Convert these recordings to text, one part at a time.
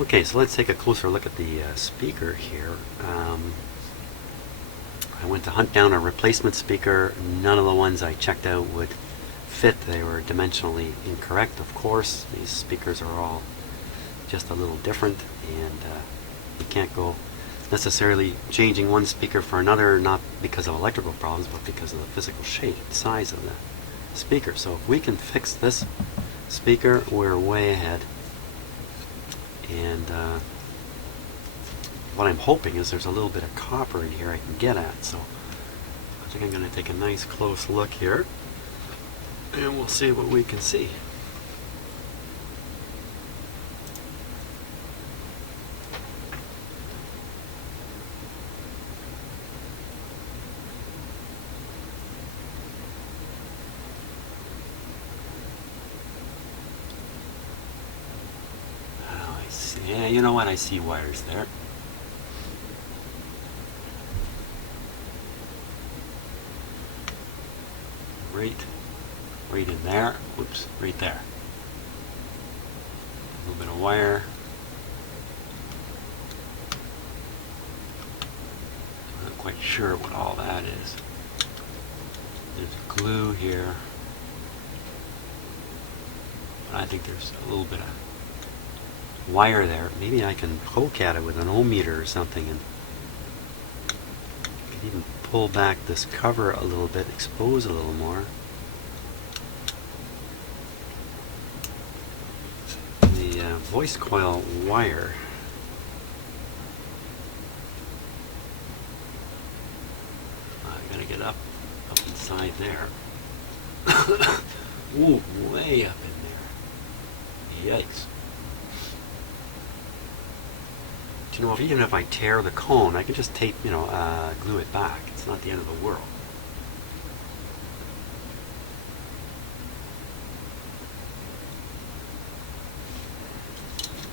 Okay, so let's take a closer look at the speaker here. I went to hunt down a replacement speaker. None of the ones I checked out would fit. They were dimensionally incorrect, of course. These speakers are all just a little different, and you can't go necessarily changing one speaker for another, not because of electrical problems, but because of the physical shape, size of the speaker. So if we can fix this speaker, we're way ahead. And what I'm hoping is there's a little bit of copper in here I can get at. So I think I'm going to take a nice close look here, and we'll see what we can see. Yeah, you know what? I see wires there. Right in there. Whoops, right there. A little bit of wire. I'm not quite sure what all that is. There's glue here. But I think there's a little bit of wire there. Maybe I can poke at it with an ohm meter or something, and I can even pull back this cover a little bit, expose a little more. The voice coil wire, I gotta get up inside there. Ooh, way up in there. Yikes. You know, even if I tear the cone, I can just tape, glue it back. It's not the end of the world.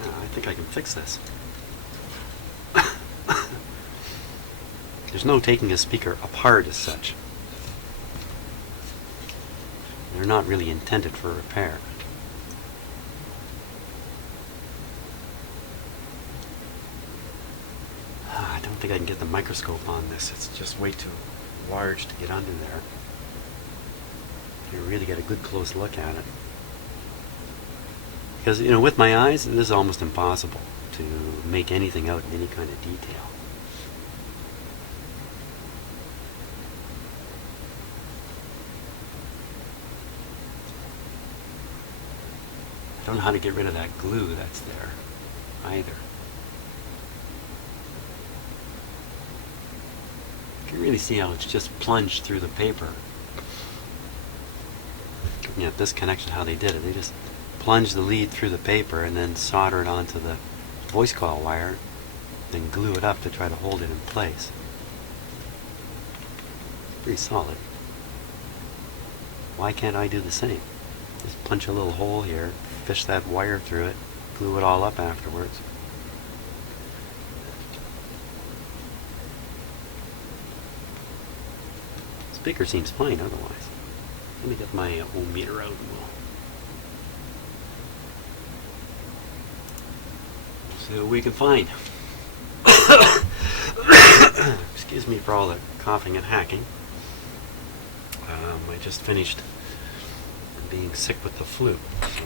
Yeah, I think I can fix this. There's no taking a speaker apart as such. They're not really intended for repair. I don't think I can get the microscope on this. It's just way too large to get under there. You really get a good close look at it. Because, with my eyes, this is almost impossible to make anything out in any kind of detail. I don't know how to get rid of that glue that's there either. You can really see how it's just plunged through the paper. Yeah, this connection, how they did it. They just plunged the lead through the paper and then solder it onto the voice coil wire, then glue it up to try to hold it in place. Pretty solid. Why can't I do the same? Just punch a little hole here, fish that wire through it, glue it all up afterwards. Speaker seems fine otherwise. Let me get my ohm meter out and we'll see what we can find. Excuse me for all the coughing and hacking. I just finished being sick with the flu, so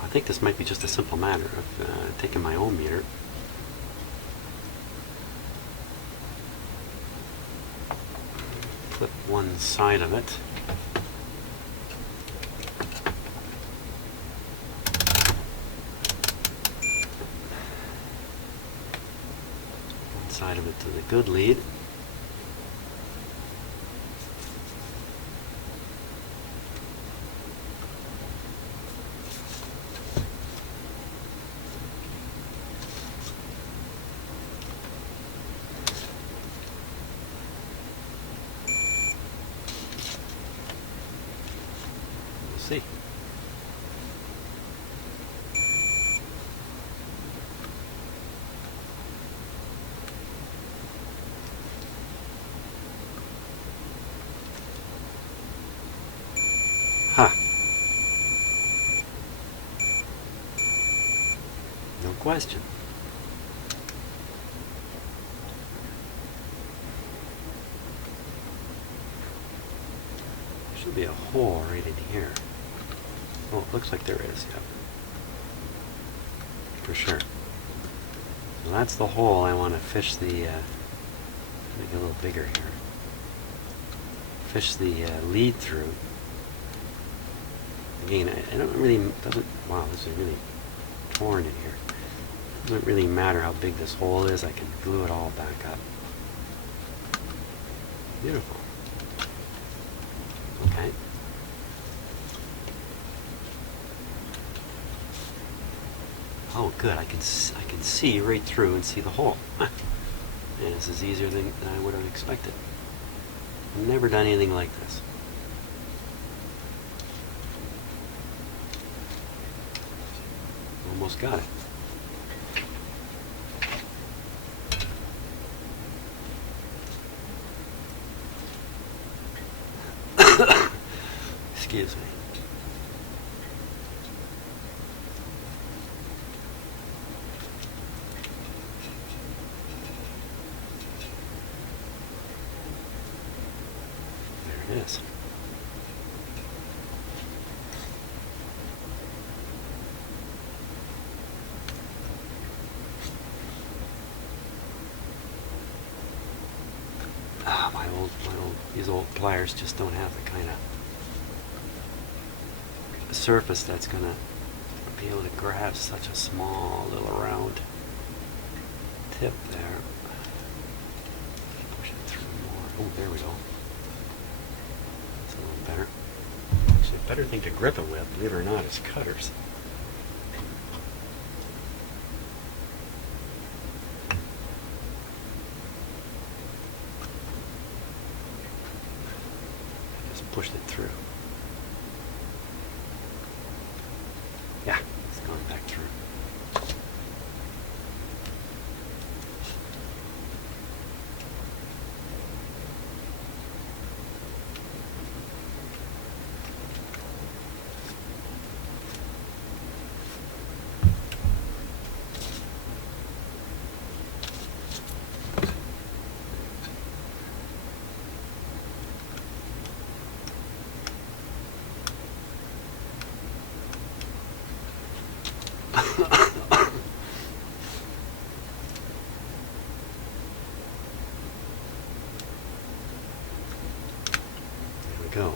I think this might be just a simple matter of taking my ohm meter, clip one side of it, one side of it to the good lead, see. Good question. There should be a hole right in here. Oh, it looks like there is, yeah. For sure. So that's the hole I want to fish the, make it a little bigger here. Fish the lead through. Again, I don't really, wow, this is really torn in here. It doesn't really matter how big this hole is, I can glue it all back up. Beautiful. Okay. Oh, good. I can see right through and see the hole. And this is easier than I would have expected. I've never done anything like this. Almost got it. Excuse me. There it is. These old pliers just don't have the kind of surface that's gonna be able to grab such a small little round tip there. Push it through more. Oh, there we go. That's a little better. Actually, a better thing to grip it with, believe it or not, is cutters. Pushed it through. Yeah, it's going back through. Go.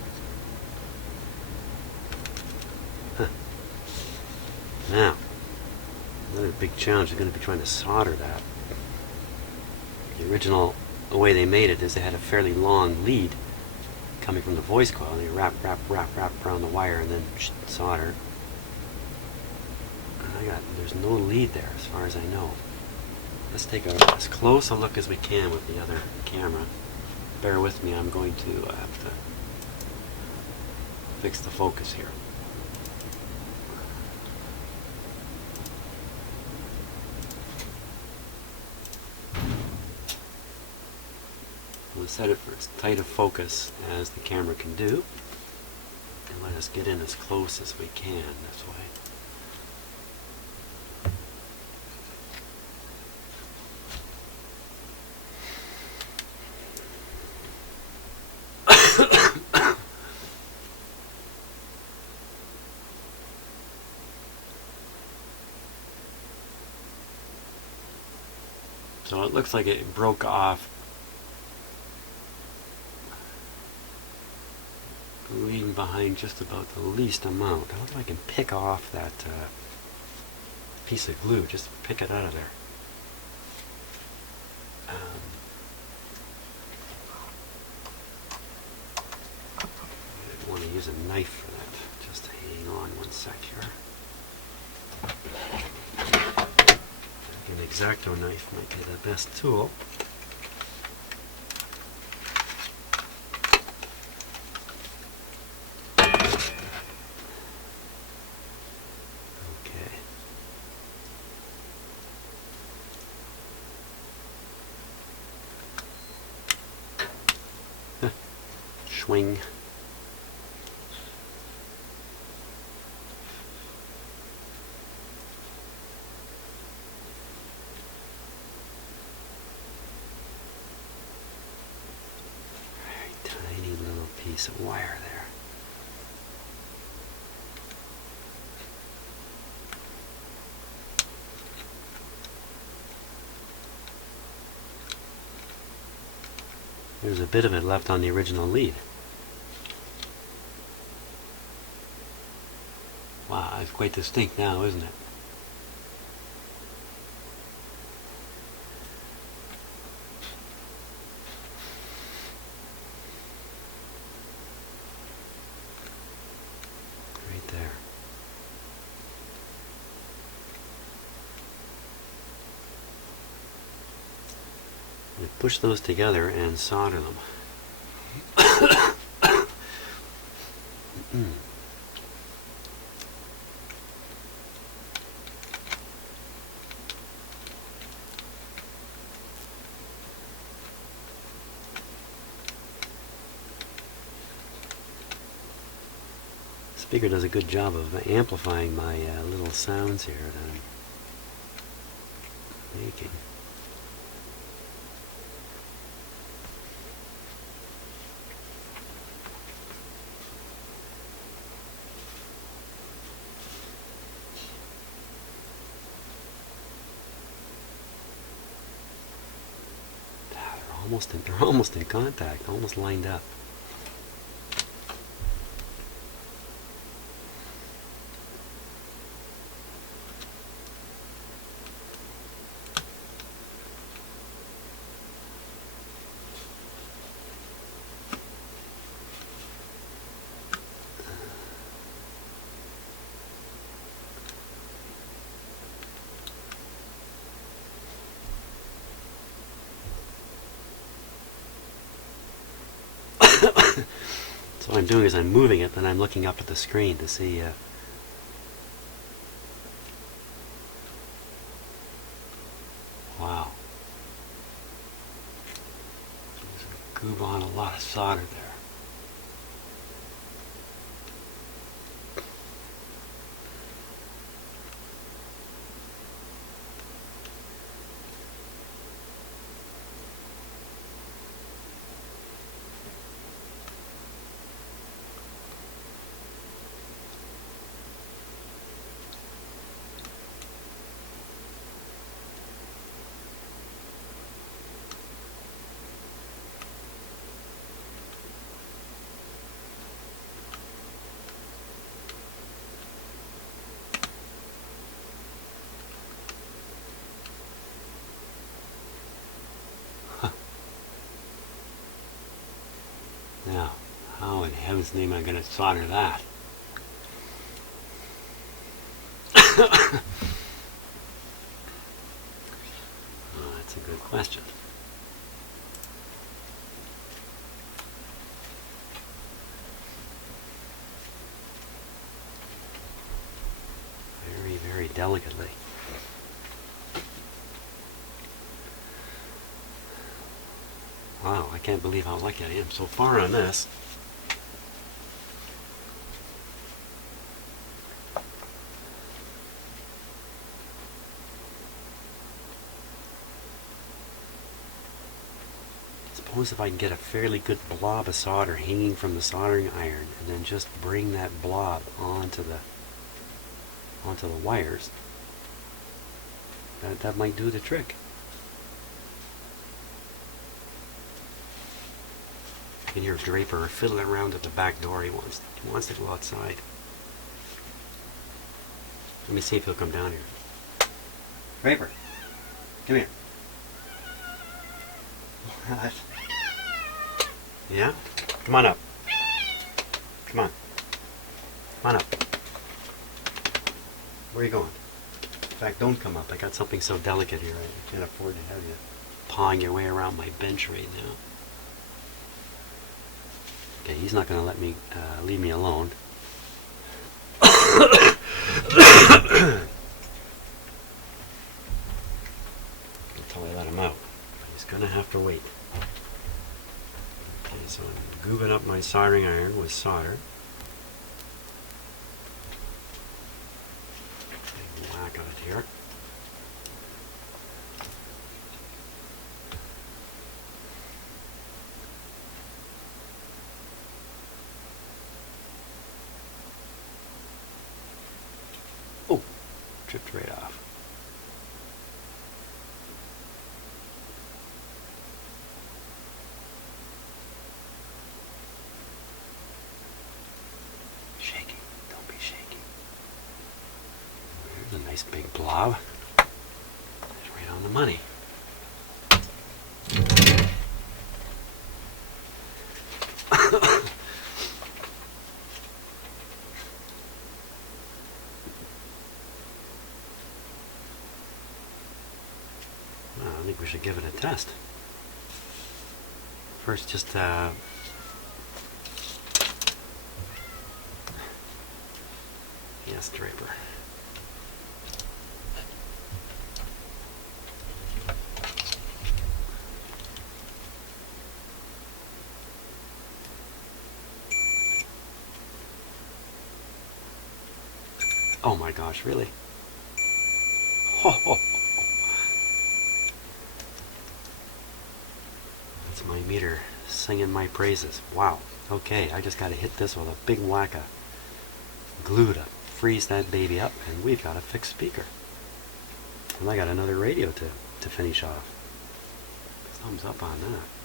Huh. Now, another big challenge is going to be trying to solder that. The original, the way they made it is they had a fairly long lead coming from the voice coil, and they wrap around the wire and then solder. And there's no lead there as far as I know. Let's take as close a look as we can with the other camera. Bear with me, I'm going to have to fix the focus here. We'll set it for as tight a focus as the camera can do, and let us get in as close as we can this way. So it looks like it broke off, leaving behind just about the least amount. I hope I can pick off that piece of glue, just pick it out of there. I want to use a knife for that. Just hang on one sec here. An X-Acto knife might be the best tool. Okay. Swing. piece of wire there. There's a bit of it left on the original lead. Wow, it's quite distinct now, isn't it? Right there. We push those together and solder them. Speaker does a good job of amplifying my little sounds here that I'm making. They're almost in contact, almost lined up. So what I'm doing is I'm moving it, and I'm looking up at the screen to see wow. Just goob on a lot of solder there. Now, how in heaven's name am I going to solder that? Oh, that's a good question. Very, very delicately. Wow, I can't believe how lucky I am so far on this. Suppose if I can get a fairly good blob of solder hanging from the soldering iron and then just bring that blob onto the wires, that might do the trick. And your Draper fiddling around at the back door. He wants to go outside. Let me see if he'll come down here. Draper, come here. What? Yeah? Come on up. Come on. Come on up. Where are you going? In fact, don't come up. I got something so delicate here. I can't afford to have you pawing your way around my bench right now. Okay, he's not going to let me leave me alone. Until I let him out. He's going to have to wait. Okay, so I'm goobing up my soldering iron with solder. Big whack of it here. Dripped right off. Shaking. Don't be shaking. There's a nice big blob. It's right on the money. I think we should give it a test. First, just yes, Draper. Oh my gosh, really? Oh. That's my meter singing my praises. Wow. Okay, I just got to hit this with a big whack of glue to freeze that baby up, and we've got a fixed speaker. And I got another radio to finish off. Thumbs up on that.